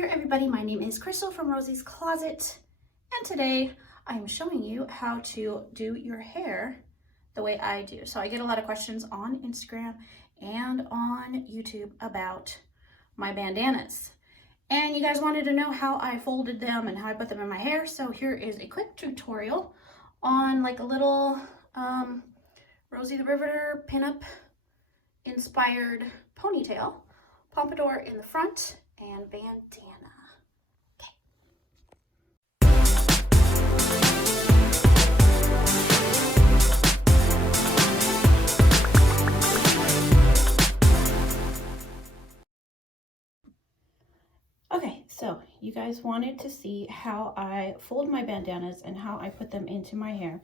there everybody, my name is Crystal from Rosie's Closet, and today I'm showing you how to do your hair the way I do. So I get a lot of questions on Instagram and on YouTube about my bandanas, and you guys wanted to know how I folded them and how I put them in my hair. So here is a quick tutorial on like a little Rosie the Riveter pinup inspired ponytail, pompadour in the front, and bandana. Okay, so you guys wanted to see how I fold my bandanas and how I put them into my hair.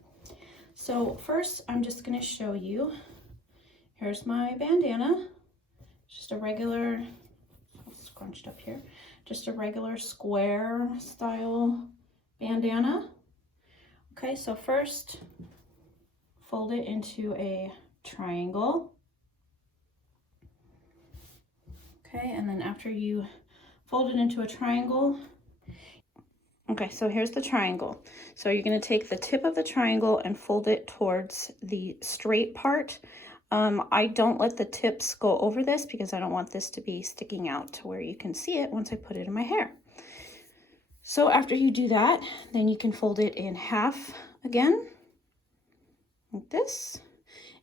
So first, I'm just going to show you. Here's my bandana, just a regular, scrunched up here, just a regular square style bandana. Okay, so first, fold it into a triangle. Okay, and then after you fold it into a triangle, okay, so here's the triangle. So you're going to take the tip of the triangle and fold it towards the straight part. I don't let the tips go over this because I don't want this to be sticking out to where you can see it once I put it in my hair. So after you do that, then you can fold it in half again, like this.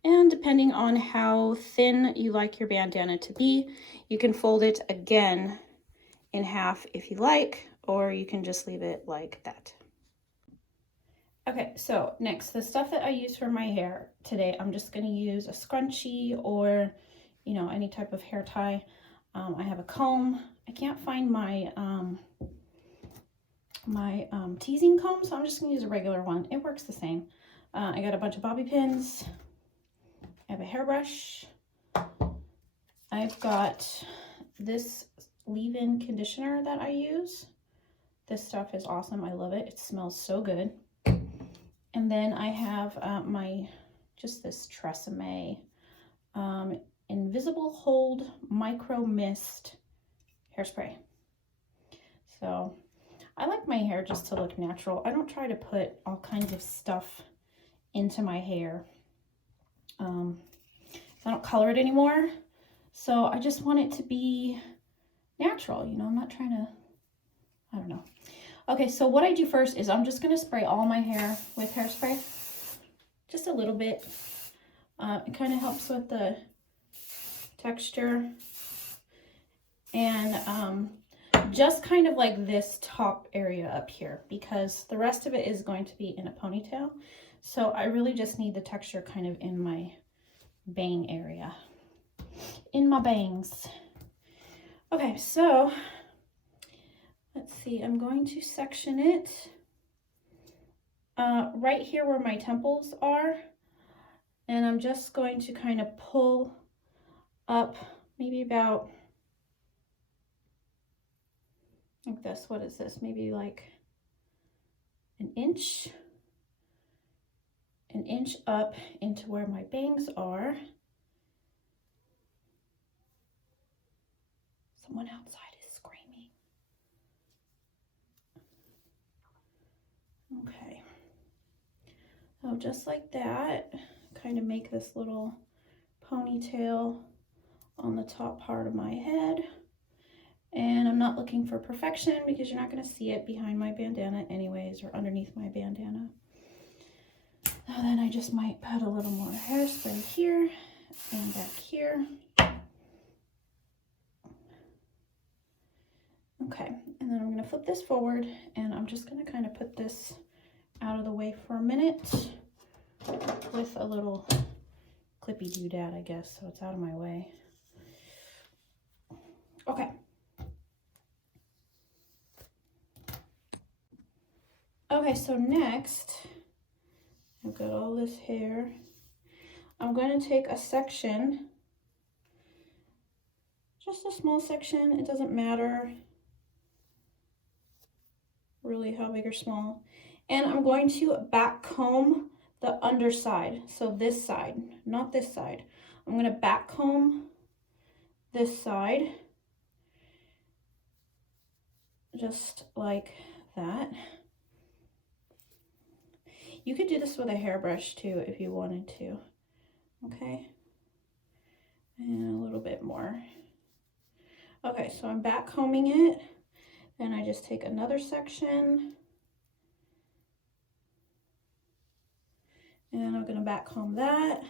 And depending on how thin you like your bandana to be, you can fold it again in half if you like, or you can just leave it like that. Okay, so next, the stuff that I use for my hair today, I'm just going to use a scrunchie or, you know, any type of hair tie. I have a comb. I can't find my teasing comb, so I'm just going to use a regular one. It works the same. I got a bunch of bobby pins. I have a hairbrush. I've got this leave-in conditioner that I use. This stuff is awesome. I love it. It smells so good. And then I have just this Tresemme Invisible Hold Micro Mist hairspray. So I like my hair just to look natural. I don't try to put all kinds of stuff into my hair. I don't color it anymore. So I just want it to be natural, you know. I'm not trying to, I don't know. Okay, so what I do first is I'm just going to spray all my hair with hairspray. Just a little bit. It kind of helps with the texture. And just kind of like this top area up here, because the rest of it is going to be in a ponytail. So I really just need the texture kind of in my bang area. In my bangs. Okay, so let's see, I'm going to section it right here where my temples are, and I'm just going to kind of pull up maybe about like this. What is this? Maybe like an inch up into where my bangs are. Someone outside is screaming. Okay, so just like that, kind of make this little ponytail on the top part of my head. And I'm not looking for perfection because you're not going to see it behind my bandana anyways, or underneath my bandana. Now then I just might put a little more hairspray here and back here. Okay, and then I'm going to flip this forward, and I'm just going to kind of put this out of the way for a minute with a little clippy doodad, I guess, so it's out of my way. Okay. Okay, so next, I've got all this hair. I'm going to take a section, just a small section, it doesn't matter really how big or small, and I'm going to back comb the underside, so this side, not this side. I'm going to back comb this side just like that. You could do this with a hairbrush too if you wanted to. Okay, and a little bit more. Okay, so I'm back combing it, and I just take another section, and I'm gonna back comb that.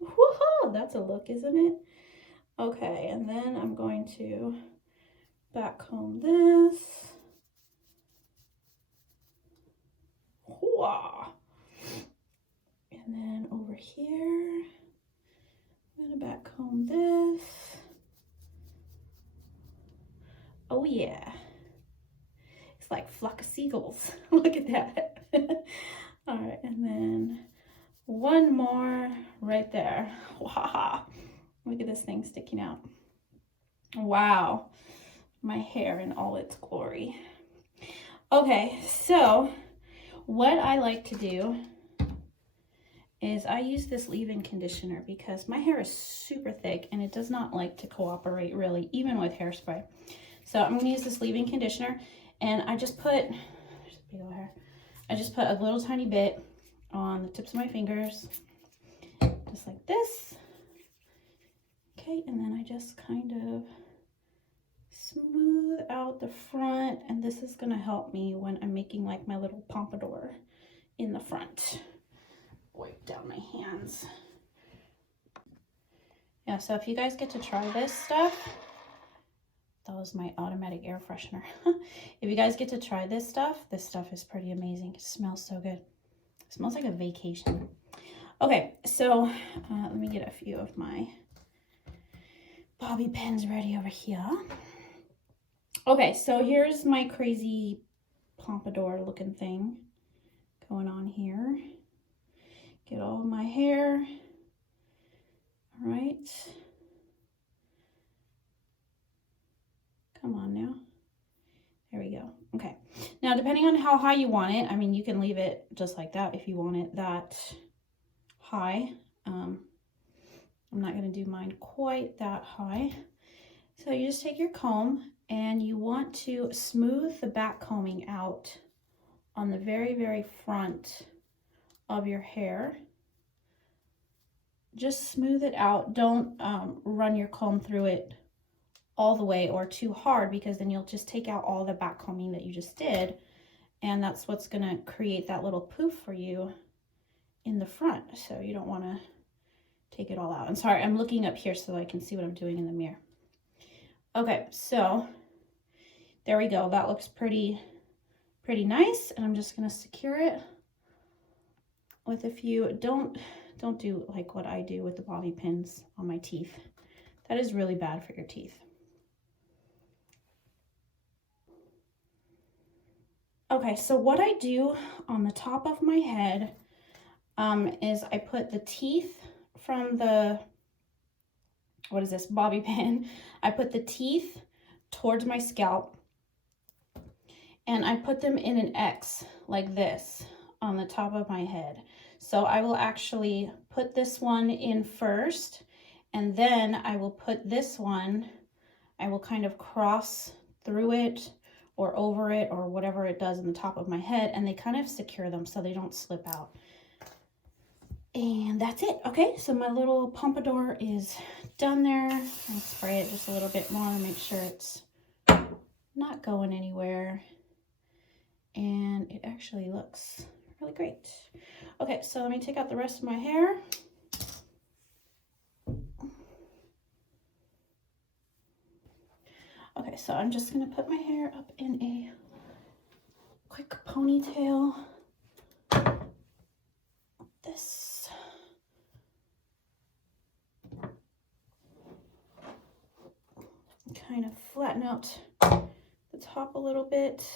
Woohoo! That's a look, isn't it? Okay, and then I'm going to back comb this. Wow. And then over here, I'm gonna back comb this. Oh yeah. It's like a flock of seagulls. Look at that. All right, and then one more right there. Wow. Look at this thing sticking out. Wow. My hair in all its glory. Okay, so what I like to do is I use this leave-in conditioner because my hair is super thick and it does not like to cooperate really, even with hairspray. So I'm gonna use this leave-in conditioner, and I just put, there's a big old hair. I just put a little tiny bit on the tips of my fingers, just like this. Okay, and then I just kind of smooth out the front, and this is gonna help me when I'm making like my little pompadour in the front. Wipe down my hands. Yeah, so if you guys get to try this stuff, that was my automatic air freshener. If you guys get to try this stuff is pretty amazing. It smells so good. It smells like a vacation. Okay, so let me get a few of my bobby pins ready over here. Okay, so here's my crazy pompadour looking thing going on here. Get all of my hair. All right. Come on now. There we go. Okay. Now, depending on how high you want it, I mean, you can leave it just like that if you want it that high. I'm not going to do mine quite that high. So you just take your comb and you want to smooth the back combing out on the very, very front of your hair. Just smooth it out. Don't run your comb through it all the way or too hard, because then you'll just take out all the back combing that you just did, and that's what's going to create that little poof for you in the front. So you don't want to take it all out. I'm sorry, I'm looking up here so I can see what I'm doing in the mirror. Okay, so there we go. That looks pretty nice, and I'm just going to secure it with a few. Don't do like what I do with the bobby pins on my teeth. That is really bad for your teeth. Okay, so what I do on the top of my head is I put the teeth from the, what is this, bobby pin. I put the teeth towards my scalp, and I put them in an X like this on the top of my head. So I will actually put this one in first, and then I will put this one, I will kind of cross through it or over it or whatever it does in the top of my head, and they kind of secure them so they don't slip out. And that's it. Okay, so my little pompadour is done there. I'll spray it just a little bit more, make sure it's not going anywhere. And it actually looks really great. Okay, so let me take out the rest of my hair. Okay, so I'm just gonna put my hair up in a quick ponytail. This. Kind of flatten out the top a little bit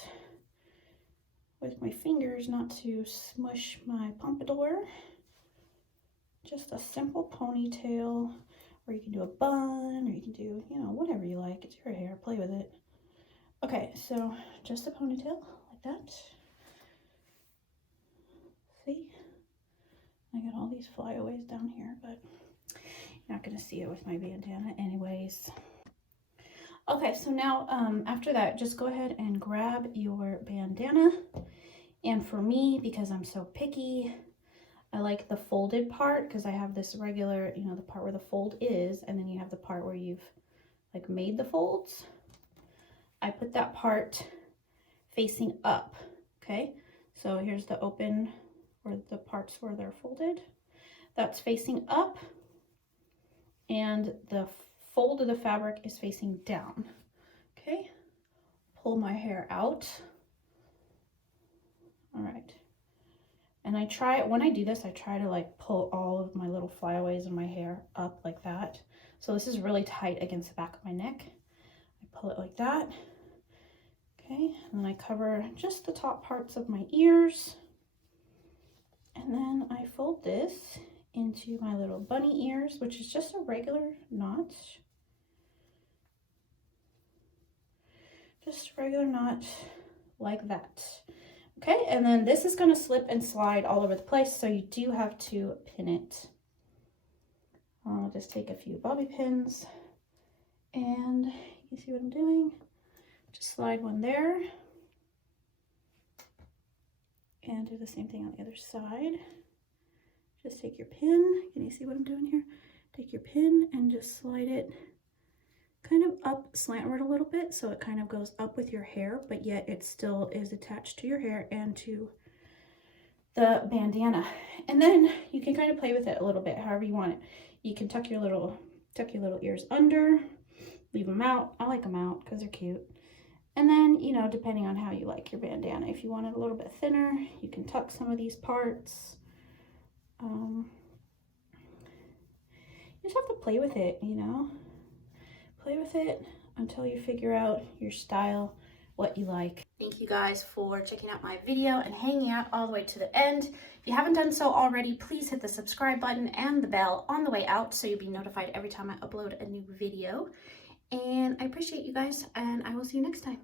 with my fingers, not to smush my pompadour. Just a simple ponytail, or you can do a bun, or you can do, you know, whatever you like. It's your hair, play with it. Okay, so just a ponytail like that. See? I got all these flyaways down here, but you're not gonna see it with my bandana anyways. Okay, so now after that, just go ahead and grab your bandana. And for me, because I'm so picky, I like the folded part because I have this regular, you know, the part where the fold is, and then you have the part where you've like made the folds. I put that part facing up, okay? So here's the open, or the parts where they're folded. That's facing up, and the fold of the fabric is facing down, okay? Pull my hair out. All right. And I try, when I do this, I try to like pull all of my little flyaways in my hair up like that. So this is really tight against the back of my neck. I pull it like that. Okay, and then I cover just the top parts of my ears. And then I fold this into my little bunny ears, which is just a regular knot. Just a regular knot like that. Okay, and then this is going to slip and slide all over the place, so you do have to pin it. I'll just take a few bobby pins, and you see what I'm doing? Just slide one there, and do the same thing on the other side. Just take your pin, can you see what I'm doing here? Take your pin and just slide it kind of up slantward a little bit, so it kind of goes up with your hair, but yet it still is attached to your hair and to the bandana. And then you can kind of play with it a little bit however you want it. You can tuck your little ears under, leave them out. I like them out because they're cute. And then, you know, depending on how you like your bandana, if you want it a little bit thinner, you can tuck some of these parts. You just have to play with it, you know. Play with it until you figure out your style, what you like. Thank you guys for checking out my video and hanging out all the way to the end. If you haven't done so already, please hit the subscribe button and the bell on the way out so you'll be notified every time I upload a new video. And I appreciate you guys, and I will see you next time.